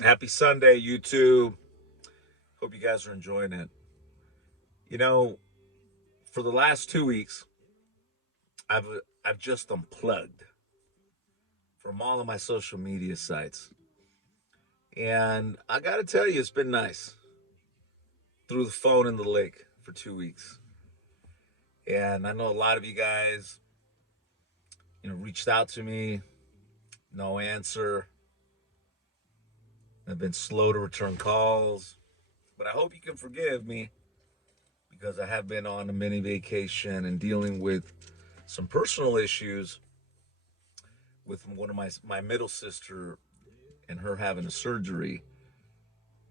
Happy Sunday, YouTube. Hope you guys are enjoying it. You know, for the last 2 weeks, I've I've just unplugged from all of my social media sites, and I gotta tell you, it's been nice. Threw the phone in the lake for 2 weeks, and I know a lot of you guys, reached out to me, no answer. I've been slow to return calls, but I hope you can forgive me because I have been on a mini vacation and dealing with some personal issues with one of my middle sister and her having a surgery.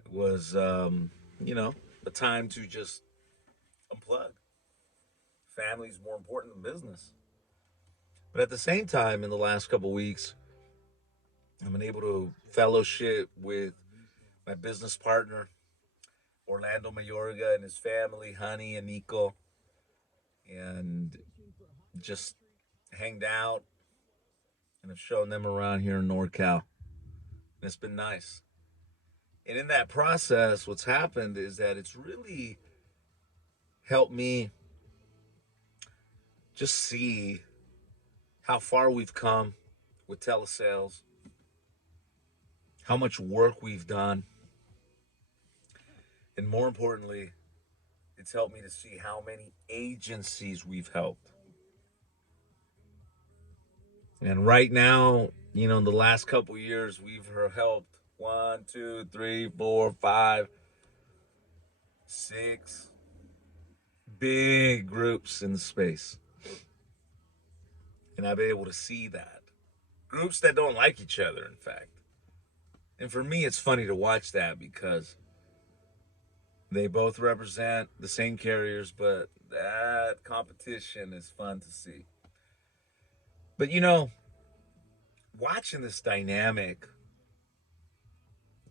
It was you know a time to just unplug. Family's more important than business. But at the same time, in the last couple of weeks, I've been able to fellowship with my business partner Orlando Mayorga and his family, Honey and Nico, and just hanged out and have shown them around here in NorCal. And it's been nice. And in that process, what's happened is that it's really helped me just see how far we've come with telesales, how much work we've done, and more importantly, it's helped me to see how many agencies we've helped. And right now, in the last couple of years, we've helped one, two, three, four, five, six big groups in the space. And I've been able to see that. Groups that don't like each other, in fact. And for me, it's funny to watch that because they both represent the same carriers, but that competition is fun to see. But watching this dynamic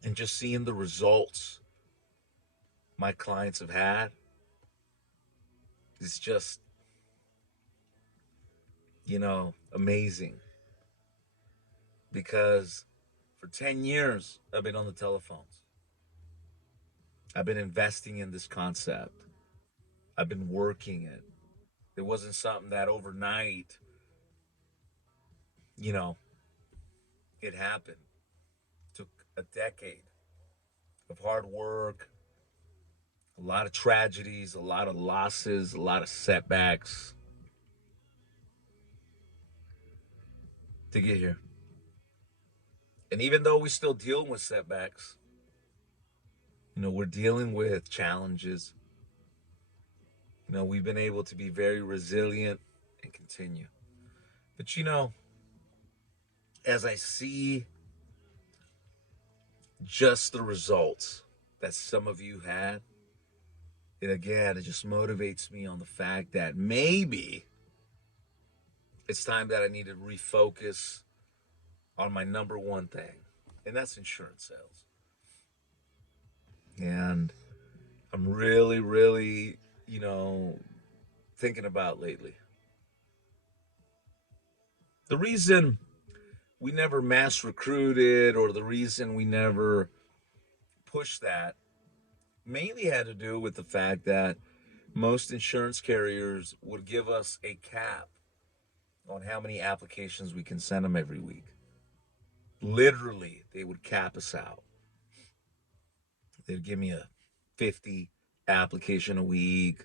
and just seeing the results my clients have had is just, amazing. Because for 10 years, I've been on the telephones. I've been investing in this concept. I've been working it. It wasn't something that overnight, you know, it happened. It took a decade of hard work, a lot of tragedies, a lot of losses, a lot of setbacks to get here. And even though we still deal with setbacks, we're dealing with challenges. We've been able to be very resilient and continue. But as I see just the results that some of you had, it just motivates me on the fact that maybe it's time that I need to refocus on my number one thing, and that's insurance sales. And I'm really, really, thinking about lately. The reason we never mass recruited or the reason we never pushed that mainly had to do with the fact that most insurance carriers would give us a cap on how many applications we can send them every week. Literally, they would cap us out. They'd give me a 50 application a week,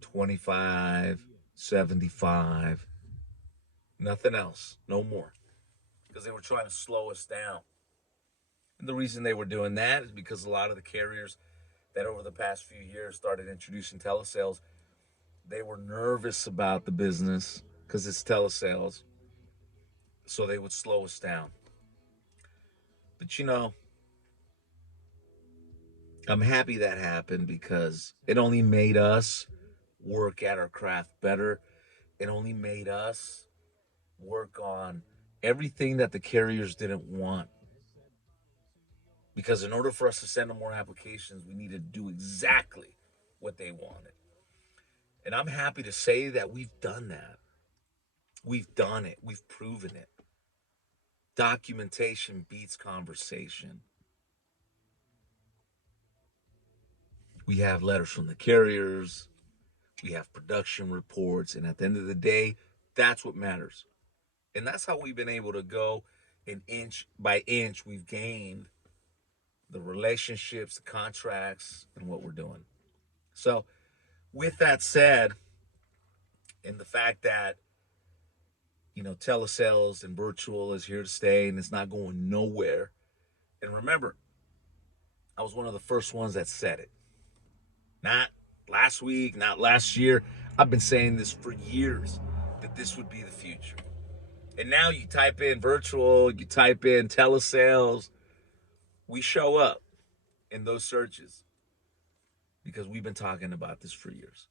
25, 75, nothing else, no more. Because they were trying to slow us down. And the reason they were doing that is because a lot of the carriers that over the past few years started introducing telesales, they were nervous about the business because it's telesales. So they would slow us down. But I'm happy that happened because it only made us work at our craft better. It only made us work on everything that the carriers didn't want. Because in order for us to send them more applications, we needed to do exactly what they wanted. And I'm happy to say that we've done that. We've done it. We've proven it. Documentation beats conversation. We have letters from the carriers. We have production reports. And at the end of the day, that's what matters. And that's how we've been able to go, and inch by inch, we've gained the relationships, the contracts, and what we're doing. So with that said, and the fact that, telesales and virtual is here to stay and it's not going nowhere. And remember, I was one of the first ones that said it. Not last week, not last year. I've been saying this for years, that this would be the future. And now you type in virtual, you type in telesales, we show up in those searches because we've been talking about this for years.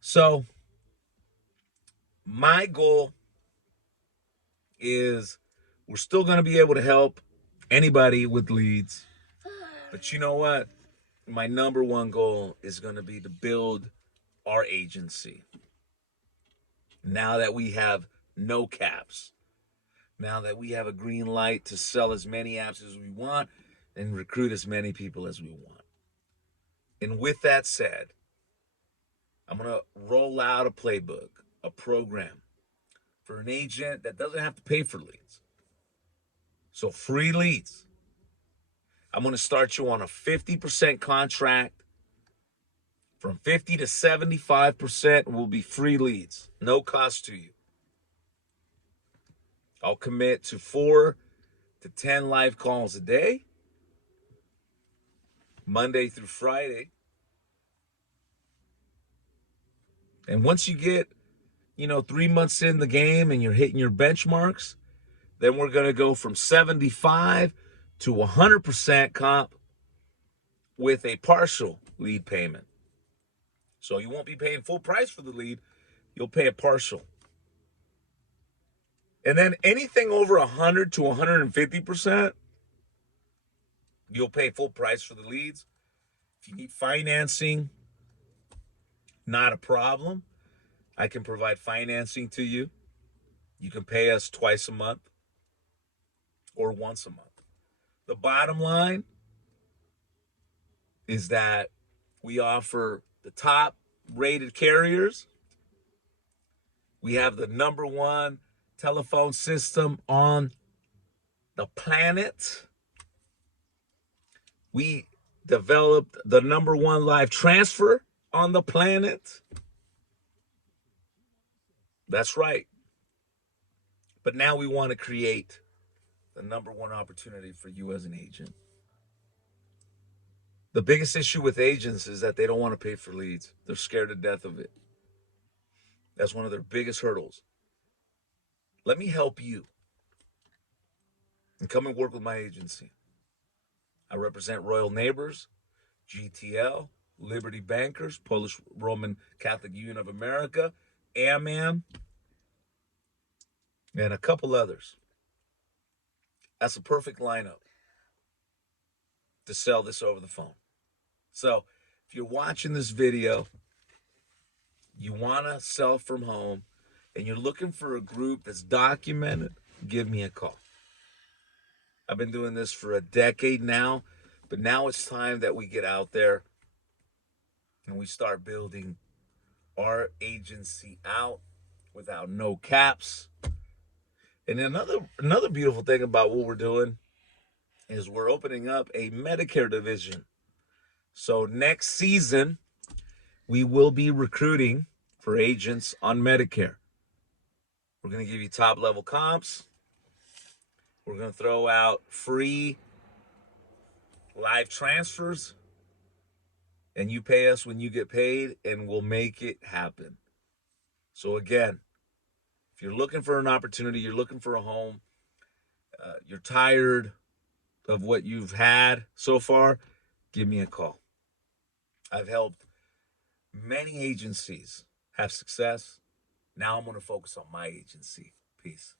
So my goal is, we're still going to be able to help anybody with leads. But you know what? My number one goal is going to be to build our agency. Now that we have no caps, now that we have a green light to sell as many apps as we want and recruit as many people as we want. And with that said, I'm going to roll out a playbook, a program for an agent that doesn't have to pay for leads. So free leads. I'm going to start you on a 50% contract. From 50 to 75% will be free leads, no cost to you. I'll commit to 4 to 10 live calls a day, Monday through Friday. And once you get, 3 months in the game and you're hitting your benchmarks, then we're going to go from 75 to 100% comp with a partial lead payment. So you won't be paying full price for the lead, you'll pay a partial. And then anything over 100 to 150%, you'll pay full price for the leads. If you need financing, not a problem. I can provide financing to you. You can pay us twice a month or once a month. The bottom line is that we offer the top rated carriers. We have the number one telephone system on the planet. We developed the number one live transfer on the planet. That's right. But now we want to create the number one opportunity for you as an agent. The biggest issue with agents is that they don't want to pay for leads. They're scared to death of it. That's one of their biggest hurdles. Let me help you and come and work with my agency. I represent Royal Neighbors, GTL, Liberty Bankers, Polish Roman Catholic Union of America, AMAM, and a couple others. That's a perfect lineup to sell this over the phone. So if you're watching this video, you want to sell from home, and you're looking for a group that's documented, give me a call. I've been doing this for a decade now, but now it's time that we get out there and we start building our agency out without no caps. And another beautiful thing about what we're doing is we're opening up a Medicare division. So next season, we will be recruiting for agents on Medicare. We're going to give you top level comps. We're going to throw out free live transfers. And you pay us when you get paid, and we'll make it happen. So again, if you're looking for an opportunity, you're looking for a home, you're tired of what you've had so far, give me a call. I've helped many agencies have success. Now I'm going to focus on my agency. Peace.